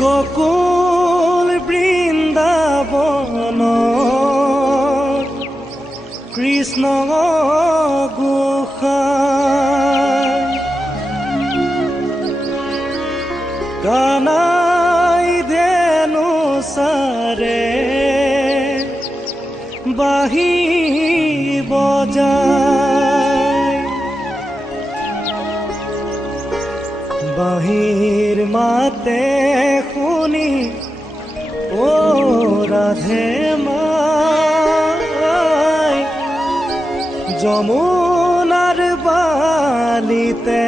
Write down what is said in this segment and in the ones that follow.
গোকুল বৃন্দাবন কৃষ্ণ গোসাই কানাই ধেনু সারে বাহি বজায় বাহির মাতে শুনি ও রাধে মাই যমুনার বালিতে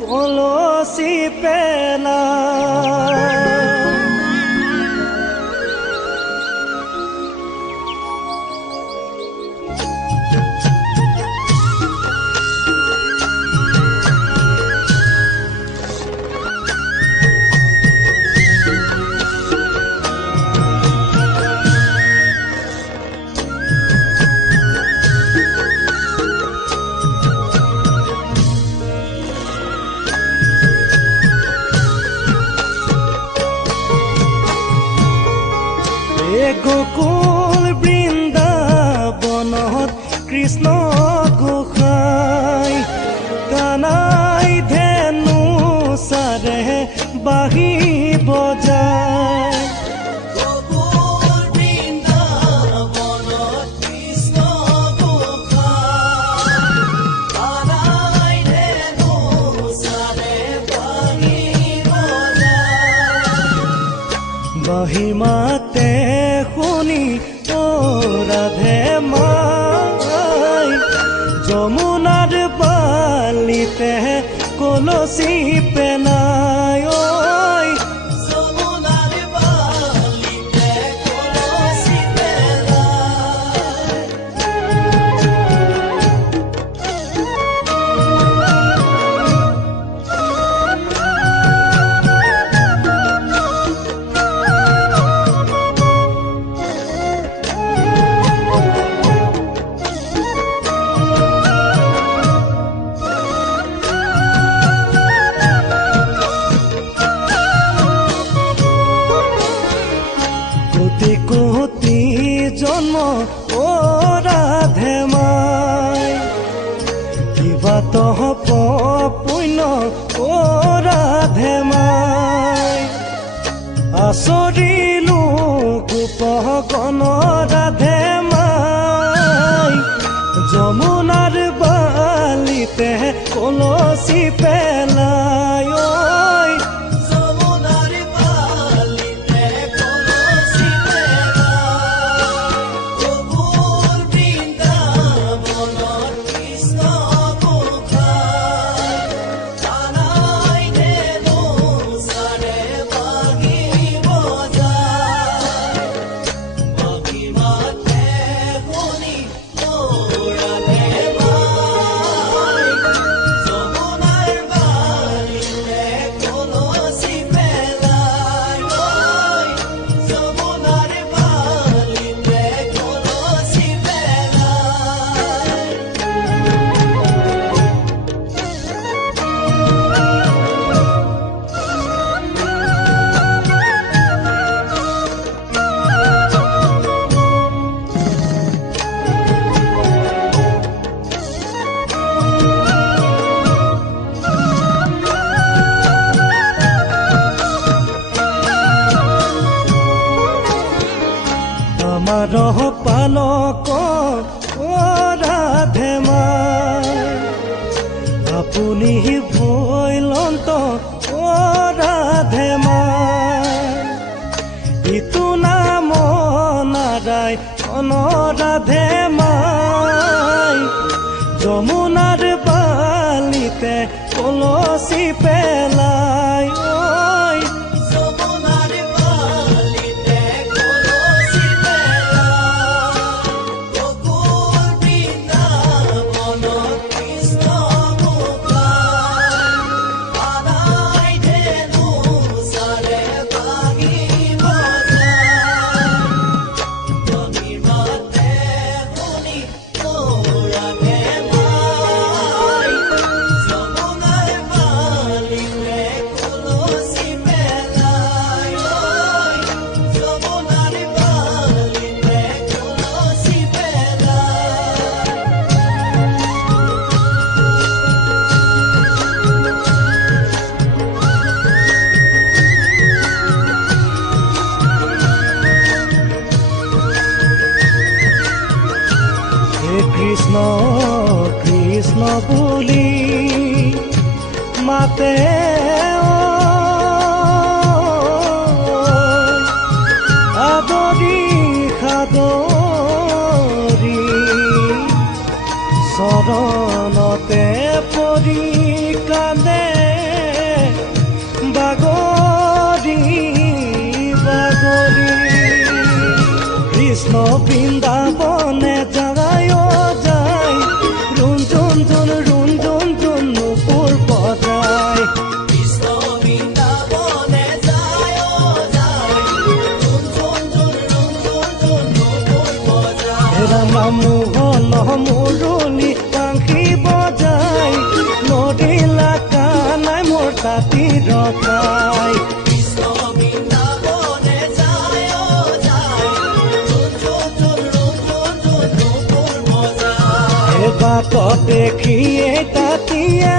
কলসি পেলা গোকুল বৃন্দাবনত কৃষ্ণ গোসাই কানাই ধেনু সাৰে বাহি বজায় গোকুল বৃন্দাবনত কৃষ্ণ গোসাই কানাই ধেনু সাৰে বাহি বজায় বাহি মাতে শুনি ও রাধে মাই যমুনার বালিতে কলসি পেনায় যমুনার বালিতে কলসি পেলায় কোটি কোটি জন্ম ও রাধে মাই কিবা তহ পুণ্য ও রাধে মাই আচৰিলো গোপগণ ৰাধে মাই যমুনাৰ বালিতে কলসি পেলায় যমুনাৰ বালিতে কলসি পেলায় গোকুল বৃন্দাবনত কৃষ্ণ গোসাই কানাই ধেনু সাৰে বাহি বজায় বাহি মাতে শুনি ও ৰাধে মাই যমুনাৰ বালিতে কলসি পেলায় যমুনাৰ বালিতে কলসি পেলায় আমাৰ পালক ও ৰাধে মাই আপুনি ভৈলন্ত ও ৰাধে মাই ইটো নাম নাৰায়ণ ৰাধে মাই যমুনাৰ বালিতে কলসি পেলায় যমুনাৰ বালিতে কলসি পেলায় কৃষ্ণ কৃষ্ণ বুলি মাতে আদৰি সাদৰি চৰণতে পৰি কান্দে বাগৰি বাগৰি কৃষ্ণ বৃন্দাবনে যায় যায় ৰুণ জুন নুপুৰ বজায় কৃষ্ণ বৃন্দাবনে যায় যায় নুপুৰ বজায় মোহন মুৰুলি বাংশী বজাই নদীলা কানাই মোৰ তাঁতি ৰখাই কৃষ্ণ বৃন্দাবনে যায় যায় নুপুৰ বজায় বাটত দেখিয়ে তাঁতিয়ে